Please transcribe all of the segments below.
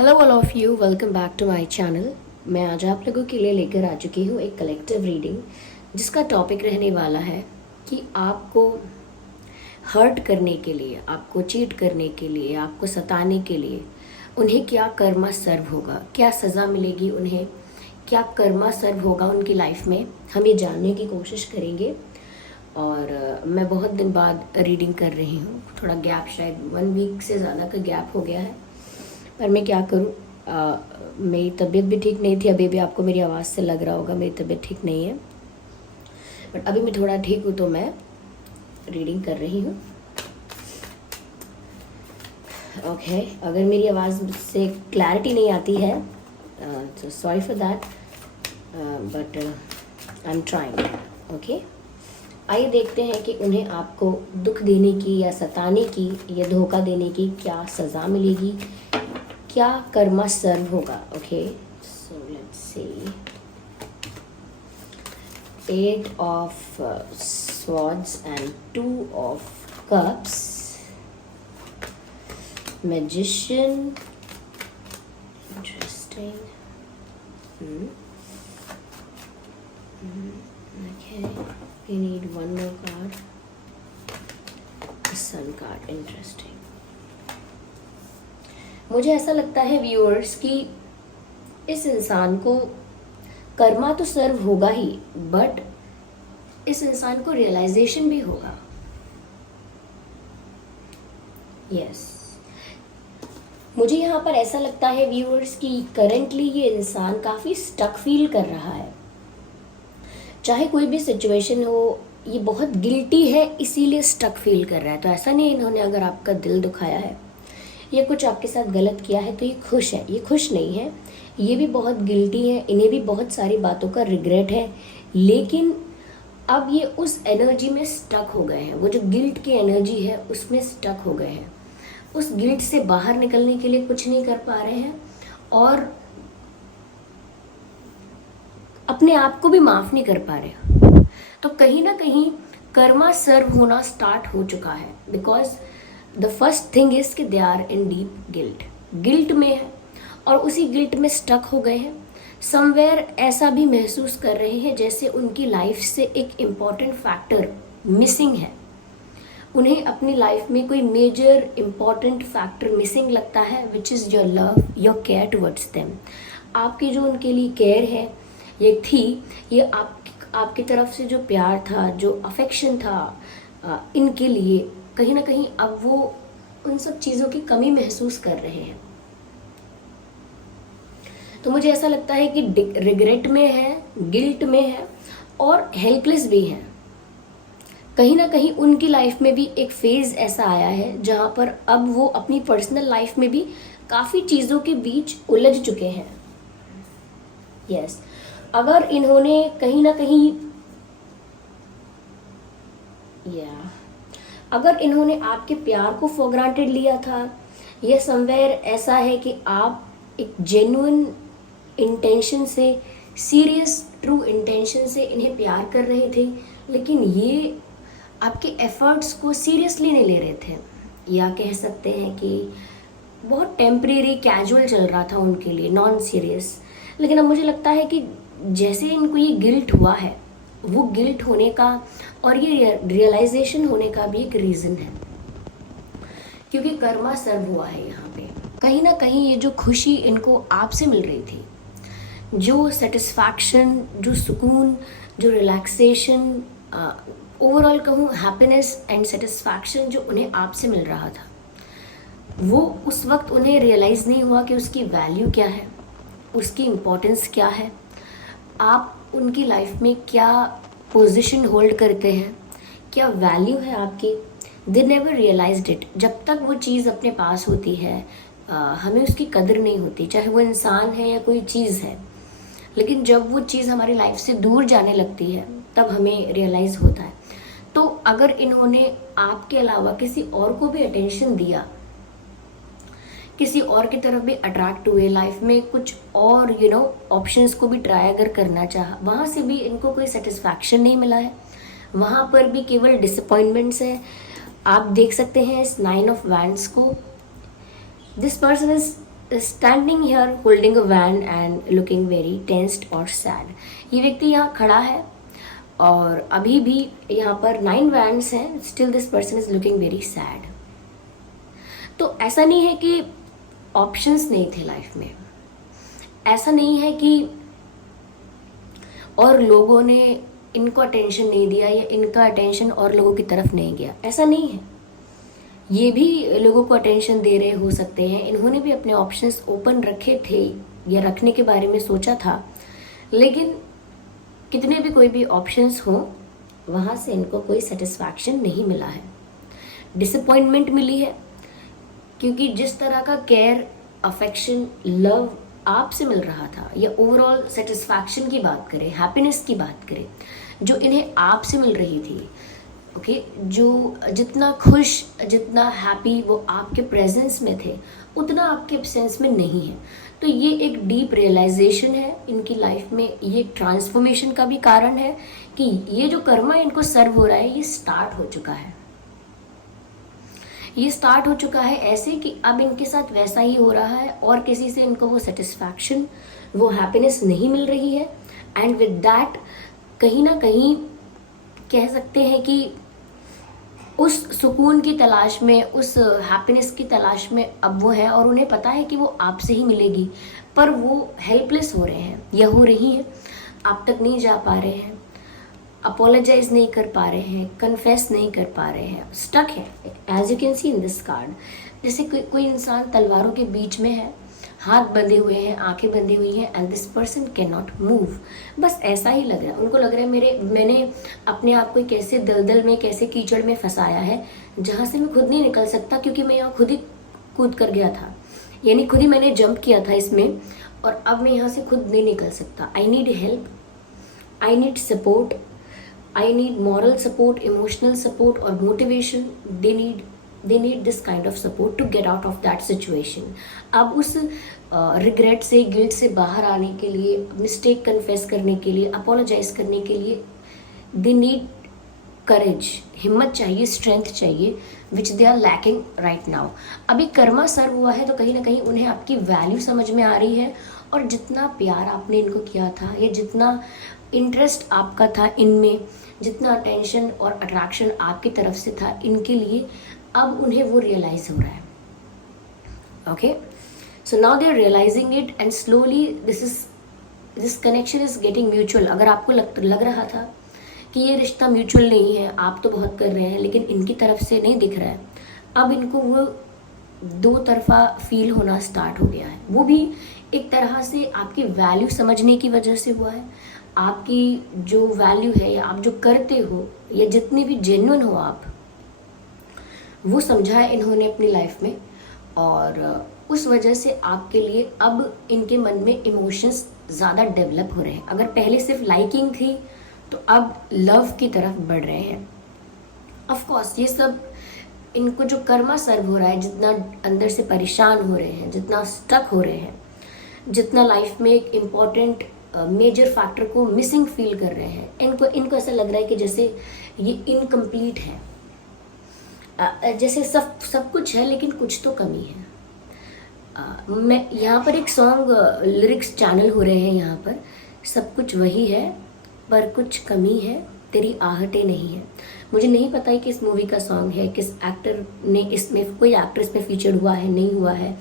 Hello all of you, welcome back to my channel. मैं आज आप लोगों के लिए लेकर आ चुकी हूँ एक कलेक्टिव रीडिंग जिसका टॉपिक रहने वाला है कि आपको हर्ट करने के लिए, आपको चीट करने के लिए, आपको सताने के लिए उन्हें क्या कर्मा सर्व होगा, क्या सज़ा मिलेगी उन्हें, क्या कर्मा सर्व होगा उनकी लाइफ में। हम ये जानने की कोशिश करेंगे। और मैं बहुत दिन बाद रीडिंग कर रही हूँ, थोड़ा गैप, शायद 1 वीक से ज़्यादा का गैप हो गया है, पर मैं क्या करूँ। मेरी तबीयत भी ठीक नहीं थी। अभी भी आपको मेरी आवाज़ से लग रहा होगा मेरी तबीयत ठीक नहीं है, बट अभी मैं थोड़ा ठीक हूँ तो मैं रीडिंग कर रही हूँ। ओके, अगर मेरी आवाज़ से क्लैरिटी नहीं आती है तो sorry for that, but I am trying. Okay, आइए देखते हैं कि उन्हें आपको दुख देने की या सताने की या धोखा देने की क्या सज़ा मिलेगी, क्या कर्मा सर्व होगा। Okay, so let's see. 8 of swords and 2 of cups, magician, interesting. Okay, we need one more card. Sun card, interesting. मुझे ऐसा लगता है व्यूअर्स कि इस इंसान को कर्मा तो सर्व होगा ही, बट इस इंसान को रियलाइजेशन भी होगा। यस, मुझे यहाँ पर ऐसा लगता है व्यूअर्स कि करेंटली ये इंसान काफ़ी स्टक फील कर रहा है। चाहे कोई भी सिचुएशन हो, ये बहुत गिल्टी है इसीलिए स्टक फील कर रहा है। तो ऐसा नहीं इन्होंने अगर आपका दिल दुखाया है या कुछ आपके साथ गलत किया है तो ये खुश है, ये खुश नहीं है, ये भी बहुत गिल्टी है, इन्हें भी बहुत सारी बातों का रिग्रेट है, लेकिन अब ये उस एनर्जी में स्टक हो गए हैं। वो जो गिल्ट की एनर्जी है उसमें स्टक हो गए हैं। उस गिल्ट से बाहर निकलने के लिए कुछ नहीं कर पा रहे हैं और अपने आप को भी माफ़ नहीं कर पा रहे। तो कहीं ना कहीं कर्मा सर्व होना स्टार्ट हो चुका है, because the first thing is कि they are in deep guilt में है और उसी गिल्ट में स्टक हो गए हैं। समवेयर ऐसा भी महसूस कर रहे हैं जैसे उनकी लाइफ से एक इम्पॉर्टेंट फैक्टर मिसिंग है। उन्हें अपनी लाइफ में कोई मेजर इम्पॉर्टेंट फैक्टर मिसिंग लगता है, which is your love, your care towards them. आपकी जो उनके लिए केयर है ये थी, ये आपकी तरफ से जो प्यार था, जो अफेक्शन था इनके लिए, कहीं ना कहीं अब वो उन सब चीज़ों की कमी महसूस कर रहे हैं। तो मुझे ऐसा लगता है कि रिग्रेट में है, गिल्ट में है और हेल्पलेस भी है। कहीं ना कहीं उनकी लाइफ में भी एक फेज ऐसा आया है जहाँ पर अब वो अपनी पर्सनल लाइफ में भी काफ़ी चीज़ों के बीच उलझ चुके हैं। यस, अगर इन्होंने कहीं ना कहीं अगर इन्होंने आपके प्यार को फॉर ग्रांटेड लिया था, यह समवेयर ऐसा है कि आप एक जेन्युइन इंटेंशन से, सीरियस ट्रू इंटेंशन से इन्हें प्यार कर रहे थे, लेकिन ये आपके एफर्ट्स को सीरियसली नहीं ले रहे थे, या कह सकते हैं कि बहुत टेम्परेरी कैजुअल चल रहा था उनके लिए, नॉन सीरियस। लेकिन अब मुझे लगता है कि जैसे इनको ये गिल्ट हुआ है, वो गिल्ट होने का और ये रियलाइजेशन होने का भी एक रीज़न है, क्योंकि कर्मा सर्व हुआ है यहाँ पे। कहीं ना कहीं ये जो खुशी इनको आपसे मिल रही थी, जो सेटिस्फैक्शन, जो सुकून, जो रिलैक्सेशन, ओवरऑल कहूँ हैप्पीनेस एंड सेटिस्फैक्शन जो उन्हें आपसे मिल रहा था, वो उस वक्त उन्हें रियलाइज़ नहीं हुआ कि उसकी वैल्यू क्या है, उसकी इम्पोर्टेंस क्या है, आप उनकी लाइफ में क्या पोजीशन होल्ड करते हैं, क्या वैल्यू है आपकी। They never realised it. जब तक वो चीज़ अपने पास होती है हमें उसकी कदर नहीं होती, चाहे वो इंसान है या कोई चीज़ है। लेकिन जब वो चीज़ हमारी लाइफ से दूर जाने लगती है तब हमें रियलाइज़ होता है। तो अगर इन्होंने आपके अलावा किसी और को भी अटेंशन दिया, किसी और की तरफ भी अट्रैक्ट हुए, लाइफ में कुछ और ऑप्शंस को भी ट्राई अगर करना चाहा, वहाँ से भी इनको कोई सेटिस्फैक्शन नहीं मिला है, वहाँ पर भी केवल डिसअपॉइंटमेंट्स है। आप देख सकते हैं इस 9 ऑफ वैंड्स को। This person is standing here holding a wand and looking very tensed और सैड। ये व्यक्ति यहाँ खड़ा है और अभी भी यहाँ पर 9 वैन्स हैं, still this person is looking very sad. तो ऐसा नहीं है कि ऑप्शंस नहीं थे लाइफ में, ऐसा नहीं है कि और लोगों ने इनको अटेंशन नहीं दिया या इनका अटेंशन और लोगों की तरफ नहीं गया, ऐसा नहीं है। ये भी लोगों को अटेंशन दे रहे हो सकते हैं, इन्होंने भी अपने ऑप्शंस ओपन रखे थे या रखने के बारे में सोचा था, लेकिन कितने भी कोई भी ऑप्शंस हो वहाँ से इनको कोई सेटिस्फैक्शन नहीं मिला है, डिसअपॉइंटमेंट मिली है। क्योंकि जिस तरह का केयर, अफेक्शन, लव आपसे मिल रहा था या ओवरऑल सेटिस्फैक्शन की बात करें, हैप्पीनेस की बात करें, जो इन्हें आपसे मिल रही थी, ओके, जो जितना खुश, जितना हैप्पी वो आपके प्रेजेंस में थे, उतना आपके एब्सेंस में नहीं है। तो ये एक डीप रियलाइजेशन है इनकी लाइफ में, ये एक ट्रांसफॉर्मेशन का भी कारण है कि ये जो कर्मा इनको सर्व हो रहा है ये स्टार्ट हो चुका है। ये स्टार्ट हो चुका है ऐसे कि अब इनके साथ वैसा ही हो रहा है और किसी से इनको वो सेटिस्फैक्शन, वो हैप्पीनेस नहीं मिल रही है। एंड विद दैट कहीं ना कहीं कह सकते हैं कि उस सुकून की तलाश में, उस हैप्पीनेस की तलाश में अब वो है और उन्हें पता है कि वो आपसे ही मिलेगी, पर वो हेल्पलेस हो रहे हैं या हो रही हैं, आप तक नहीं जा पा रहे हैं, अपोलोजाइज नहीं कर पा रहे हैं, कन्फेस नहीं कर पा रहे हैं, स्टक है। As you can see in this card, जैसे कोई इंसान तलवारों के बीच में है, हाथ बंधे हुए हैं, आंखें बंधी हुई हैं, and this person can not move. बस ऐसा ही लग रहा है उनको, लग रहा है मैंने अपने आप को कैसे दलदल में, कैसे कीचड़ में फंसाया है जहाँ से मैं खुद नहीं निकल सकता, क्योंकि मैं यहाँ खुद ही कूद कर गया था, यानी खुद ही मैंने जंप किया था इसमें और अब मैं यहाँ से खुद नहीं निकल सकता। I need help, I need support, I need moral support, emotional support or motivation. They need this kind of support to get out of that situation. अब उस रिग्रेट से, गिल्ट से बाहर आने के लिए, मिस्टेक कन्फेस करने के लिए, अपोलोजाइज करने के लिए दे नीड करेज, हिम्मत चाहिए, स्ट्रेंथ चाहिए, which they are lacking right now. अभी कर्मा सर्व हुआ है तो कहीं ना कहीं उन्हें आपकी वैल्यू समझ में आ रही है और जितना प्यार आपने इनको किया था या जितना इंटरेस्ट आपका था इनमें, जितना अटेंशन और अट्रैक्शन आपकी तरफ से था इनके लिए, अब उन्हें वो रियलाइज हो रहा है। Okay, so now they are realising it and slowly this connection is getting mutual. अगर आपको लग रहा था कि ये रिश्ता म्यूचुअल नहीं है, आप तो बहुत कर रहे हैं लेकिन इनकी तरफ से नहीं दिख रहा है, अब इनको वो दो तरफा फील होना स्टार्ट हो गया है। वो भी एक तरह से आपकी वैल्यू समझने की वजह से हुआ है। आपकी जो वैल्यू है या आप जो करते हो या जितने भी जेन्युइन हो आप, वो समझा है इन्होंने अपनी लाइफ में और उस वजह से आपके लिए अब इनके मन में इमोशंस ज़्यादा डेवलप हो रहे हैं। अगर पहले सिर्फ लाइकिंग थी तो अब लव की तरफ बढ़ रहे हैं। ऑफ कोर्स ये सब इनको जो कर्मा सर्व हो रहा है, जितना अंदर से परेशान हो रहे हैं, जितना स्टक हो रहे हैं, जितना लाइफ में एक इम्पॉर्टेंट मेजर फैक्टर को मिसिंग फील कर रहे हैं, इनको ऐसा लग रहा है कि जैसे ये इनकम्प्लीट है, जैसे सब कुछ है लेकिन कुछ तो कमी है। मैं यहाँ पर एक सॉन्ग लिरिक्स चैनल हो रहे हैं, यहाँ पर सब कुछ वही है पर कुछ कमी है, तेरी आहटें नहीं है। मुझे नहीं पता है कि इस मूवी का सॉन्ग है, किस एक्टर ने इसमें, कोई एक्टर इसमें फीचर हुआ है नहीं हुआ है,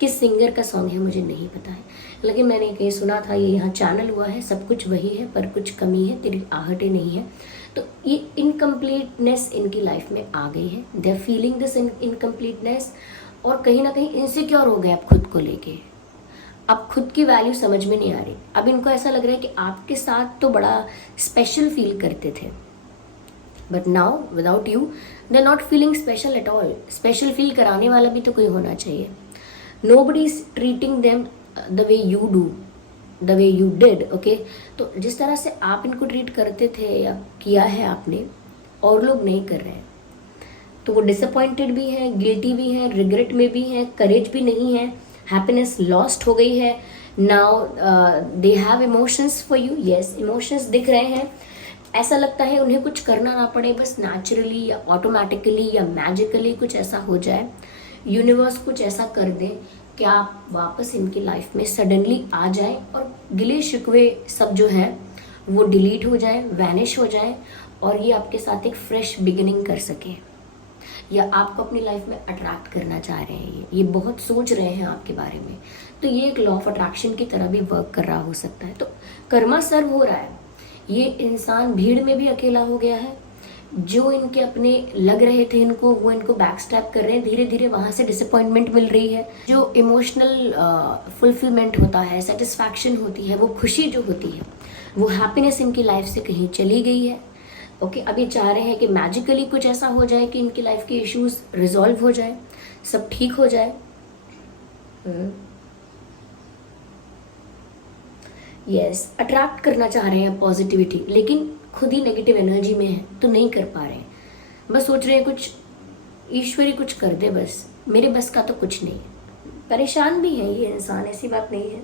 किस सिंगर का सॉन्ग है मुझे नहीं पता है, लेकिन मैंने कहीं सुना था, ये यहाँ चैनल हुआ है, सब कुछ वही है पर कुछ कमी है, तेरी आहटें नहीं है। तो ये इनकम्प्लीटनेस इनकी लाइफ में आ गई है, they are feeling this incompleteness और कहीं ना कहीं इनसिक्योर हो गए आप खुद को लेके। अब खुद की वैल्यू समझ में नहीं आ रही। अब इनको ऐसा लग रहा है कि आपके साथ तो बड़ा स्पेशल फील करते थे, but now without you they are not feeling special at all. Special feel कराने वाला भी तो कोई होना चाहिए। Nobody is treating them the way you do, the way you did. Okay, तो जिस तरह से आप इनको ट्रीट करते थे या किया है आपने, और लोग नहीं कर रहे हैं, तो वो डिसअपॉइंटेड भी हैं, गिल्टी भी हैं, रिग्रेट में भी हैं, करेज भी नहीं है, हैप्पीनेस लॉस्ट हो गई है। Now they have emotions for you. Yes, emotions दिख रहे हैं। ऐसा लगता है उन्हें कुछ करना ना पड़े, बस नेचुरली या ऑटोमेटिकली या मैजिकली कुछ ऐसा हो जाए, यूनिवर्स कुछ ऐसा कर दे क्या आप वापस इनकी लाइफ में सडनली आ जाए और गिले शिकवे सब जो है वो डिलीट हो जाए, वैनिश हो जाए और ये आपके साथ एक फ्रेश बिगिनिंग कर सके, या आपको अपनी लाइफ में अट्रैक्ट करना चाह रहे हैं, ये बहुत सोच रहे हैं आपके बारे में, तो ये एक लॉ ऑफ अट्रैक्शन की तरह भी वर्क कर रहा हो सकता है। तो कर्मा सर्व हो रहा है, ये इंसान भीड़ में भी अकेला हो गया है, जो इनके अपने लग रहे थे इनको, वो इनको बैक स्टैप कर रहे हैं, धीरे धीरे वहाँ से डिसअपॉइंटमेंट मिल रही है। जो इमोशनल फुलफिलमेंट होता है, सेटिस्फैक्शन होती है, वो खुशी जो होती है, वो हैप्पीनेस इनकी लाइफ से कहीं चली गई है। ओके, अब ये चाह रहे हैं कि मैजिकली कुछ ऐसा हो जाए कि इनकी लाइफ के इश्यूज रिजॉल्व हो जाए, सब ठीक हो जाए। यस, अट्रैक्ट करना चाह रहे हैं पॉजिटिविटी, लेकिन खुद ही नेगेटिव एनर्जी में है तो नहीं कर पा रहे हैं। बस सोच रहे हैं कुछ ईश्वर ही कुछ कर दे, बस मेरे बस का तो कुछ नहीं है। परेशान भी है ये इंसान, ऐसी बात नहीं है।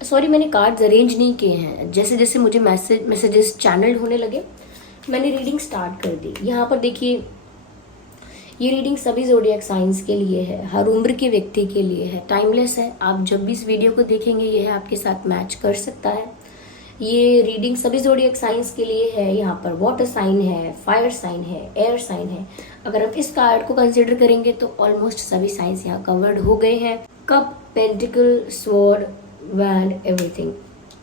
सॉरी, मैंने कार्ड्स अरेंज नहीं किए हैं, जैसे जैसे मुझे मैसेजेस चैनल होने लगे मैंने रीडिंग स्टार्ट कर दी। यहाँ पर देखिए, ये रीडिंग सभी ज़ोडिएक साइंस के लिए है, हर उम्र के व्यक्ति के लिए है, टाइमलेस है। आप जब भी इस वीडियो को देखेंगे यह आपके साथ मैच कर सकता है। ये रीडिंग सभी ज़ोडिएक साइंस के लिए है। यहाँ पर वाटर साइन है, फायर साइन है, एयर साइन है। अगर आप इस कार्ड को कंसिडर करेंगे तो ऑलमोस्ट सभी साइंस यहाँ कवर्ड हो गए हैं। Cup, pentacle, sword, wand, everything,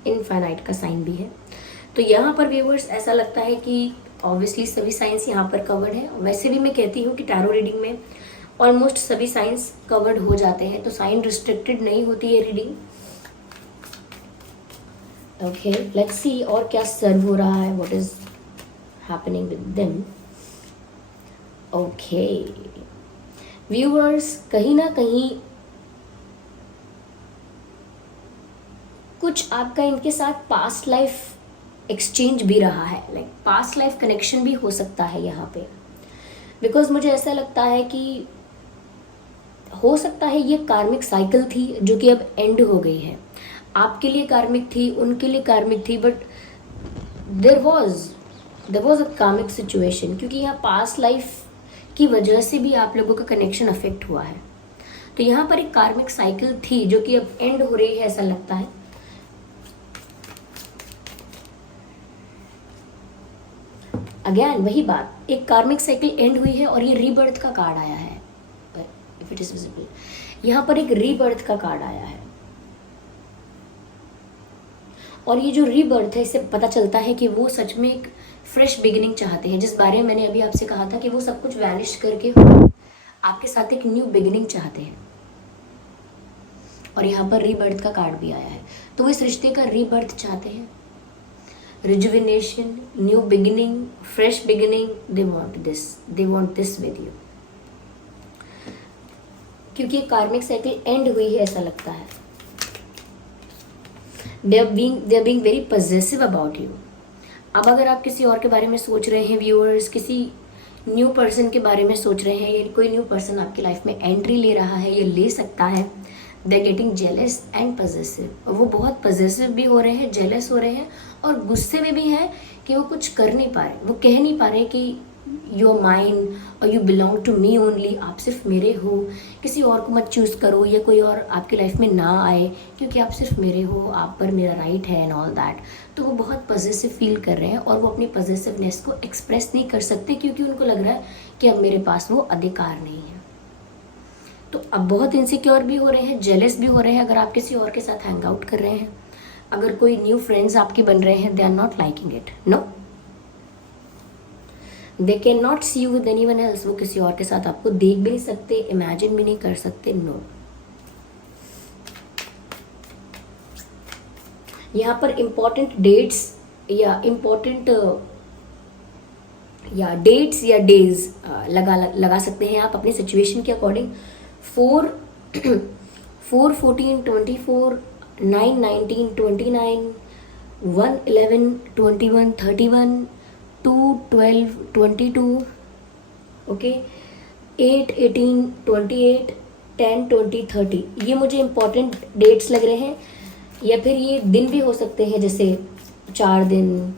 infinite का साइन भी है। तो यहाँ पर व्यूअर्स ऐसा लगता है कि ऑब्वियसली सभी साइंस यहाँ पर कवर्ड है। वैसे भी मैं कहती हूँ कि टैरो रीडिंग में ऑलमोस्ट सभी साइंस कवर्ड हो जाते हैं, तो साइन रिस्ट्रिक्टेड नहीं होती है रीडिंग। ओके, लेट्स सी और क्या सर्व हो रहा है, what is happening with them. Okay viewers, कहीं ना कहीं कुछ आपका इनके साथ पास्ट लाइफ एक्सचेंज भी रहा है, लाइक पास्ट लाइफ कनेक्शन भी हो सकता है यहाँ पे। बिकॉज मुझे ऐसा लगता है कि हो सकता है ये कार्मिक साइकिल थी जो कि अब एंड हो गई है। आपके लिए कार्मिक थी, उनके लिए कार्मिक थी, बट देयर वाज अ कार्मिक सिचुएशन, क्योंकि यहाँ पास्ट लाइफ की वजह से भी आप लोगों का कनेक्शन अफेक्ट हुआ है। तो यहाँ पर एक कार्मिक साइकिल थी जो कि अब एंड हो रही है, ऐसा लगता है। अगेन वही बात, एक कार्मिक साइकिल एंड हुई है और ये रीबर्थ का कार्ड आया है। इफ इट इज विजिबल, यहाँ पर एक रीबर्थ का कार्ड आया है, और ये जो रीबर्थ है इससे पता चलता है कि वो सच में एक फ्रेश बिगिनिंग चाहते हैं, जिस बारे में मैंने अभी आपसे कहा था कि वो सब कुछ वैनिश करके आपके साथ एक न्यू बिगिनिंग चाहते हैं। और यहाँ पर रीबर्थ का कार्ड भी आया है, तो वो इस रिश्ते का रीबर्थ चाहते हैं, rejuvenation, new beginning, fresh beginning. They want this with you, क्योंकि कार्मिक साइकिल एंड हुई है, ऐसा लगता है। They are being very possessive about you. अब अगर आप किसी और के बारे में सोच रहे हैं व्यूअर्स, किसी न्यू पर्सन के बारे में सोच रहे हैं, या कोई न्यू पर्सन आपकी लाइफ में एंट्री ले रहा है, ये ले सकता है, they getting jealous and possessive. वो बहुत पजेसिव भी हो रहे हैं, जेलस हो रहे हैं, और गुस्से में भी हैं कि वो कुछ कर नहीं पा रहे, वो कह नहीं पा रहे कि यू आर माइन और you belong to me only, आप सिर्फ मेरे हो, किसी और को मत चूज़ करो, या कोई और आपकी लाइफ में ना आए, क्योंकि आप सिर्फ मेरे हो, आप पर मेरा राइट है एंड ऑल दैट। तो वो बहुत पजेसिव फील कर रहे हैं और वो अपनी पजेसिवनेस को एक्सप्रेस नहीं कर सकते, क्योंकि उनको लग रहा है कि अब मेरे पास वो अधिकार नहीं है। तो अब बहुत इनसिक्योर भी हो रहे हैं, जेलस भी हो रहे हैं अगर आप किसी और के साथ हैंग आउट कर रहे हैं। अगर कोई न्यू फ्रेंड्स आपके बन रहे हैं, they are not liking it, no, they can not see you with anyone else. वो किसी और के साथ आपको देख भी नहीं सकते, इमेजिन भी नहीं कर सकते, नो। यहाँ पर इम्पॉर्टेंट डेट्स या इम्पॉर्टेंट या डेट्स या डेज लगा सकते हैं आप अपनी सिचुएशन के अकॉर्डिंग। 4, 14, 24, 9, 19, 29, 1, 11, 21, 31, 2, 12, 22, ओके, 8, 18, 28, 10, 20, 30। ये मुझे इम्पॉर्टेंट डेट्स लग रहे हैं, या फिर ये दिन भी हो सकते हैं, जैसे 4 दिन,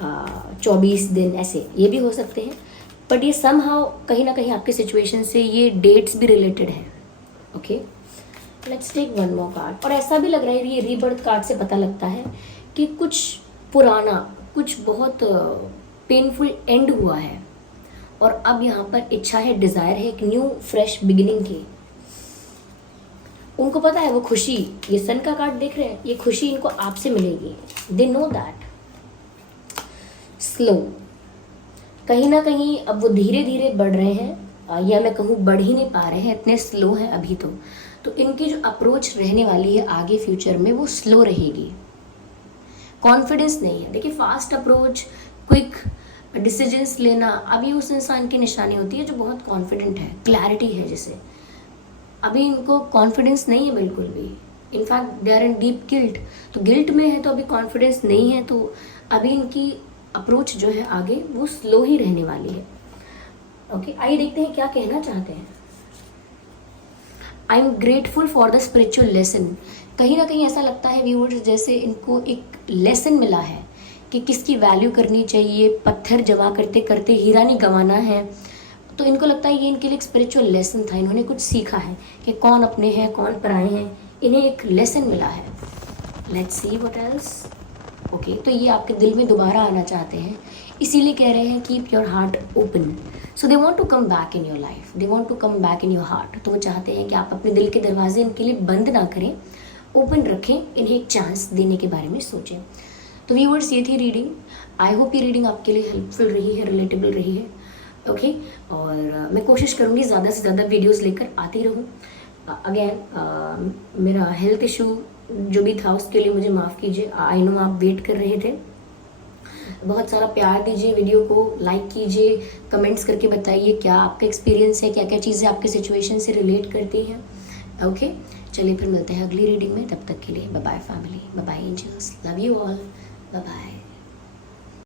24 दिन, ऐसे ये भी हो सकते हैं। बट ये समहाउ कहीं ना कहीं आपके सिचुएशन से ये डेट्स भी रिलेटेड है। Okay, let's take one more card. और ऐसा भी लग रहा है, ये रीबर्थ कार्ड से पता लगता है कि कुछ पुराना, कुछ बहुत पेनफुल एंड हुआ है और अब यहाँ पर इच्छा है, डिजायर है एक न्यू फ्रेश बिगिनिंग की। उनको पता है वो खुशी, ये सन का कार्ड देख रहे हैं, ये खुशी इनको आपसे मिलेगी। They know that. स्लो, कहीं ना कहीं अब वो धीरे धीरे बढ़ रहे हैं, या मैं कहूँ बढ़ ही नहीं पा रहे हैं, इतने स्लो हैं अभी तो इनकी जो अप्रोच रहने वाली है आगे फ्यूचर में वो स्लो रहेगी। कॉन्फिडेंस नहीं है। देखिए, फास्ट अप्रोच, क्विक डिसीजंस लेना अभी उस इंसान की निशानी होती है जो बहुत कॉन्फिडेंट है, क्लैरिटी है जिसे। अभी इनको कॉन्फिडेंस नहीं है बिल्कुल भी, in fact they are in deep guilt. तो गिल्ट में है तो अभी कॉन्फिडेंस नहीं है, तो अभी इनकी अप्रोच जो है आगे वो स्लो ही रहने वाली है। ओके, आइए देखते हैं क्या कहना चाहते हैं। I am grateful for the spiritual lesson. कहीं ना कहीं ऐसा लगता है व्यूअर्स जैसे इनको एक लेसन मिला है कि किसकी वैल्यू करनी चाहिए, पत्थर जमा करते करते हीरा नहीं गंवाना है। तो इनको लगता है ये इनके लिए एक स्पिरिचुअल लेसन था, इन्होंने कुछ सीखा है कि कौन अपने हैं कौन पराए हैं, इन्हें एक लेसन मिला है। Let's see what else. Okay, तो ये आपके दिल में दोबारा आना चाहते हैं, इसीलिए कह रहे हैं keep your heart open. So they want to come back in your life, they want to come back in your heart. तो वो चाहते हैं कि आप अपने दिल के दरवाजे इनके लिए बंद ना करें, ओपन रखें, इन्हें एक चांस देने के बारे में सोचें। तो व्यूअर्स, ये थी रीडिंग। आई होप ये रीडिंग आपके लिए हेल्पफुल रही है, रिलेटेबल रही है। ओके, और मैं कोशिश करूँगी ज़्यादा से ज़्यादा वीडियोस लेकर आती रहूँ। अगेन मेरा हेल्थ इशू जो भी था उसके लिए मुझे माफ़ कीजिए। आई नो आप वेट कर रहे थे। बहुत सारा प्यार दीजिए, वीडियो को लाइक कीजिए, कमेंट्स करके बताइए क्या आपका एक्सपीरियंस है, क्या क्या चीज़ें आपके सिचुएशन से रिलेट करती हैं। ओके, चलिए फिर मिलते हैं अगली रीडिंग में। तब तक के लिए bye bye family, bye bye angels, love you all, bye bye.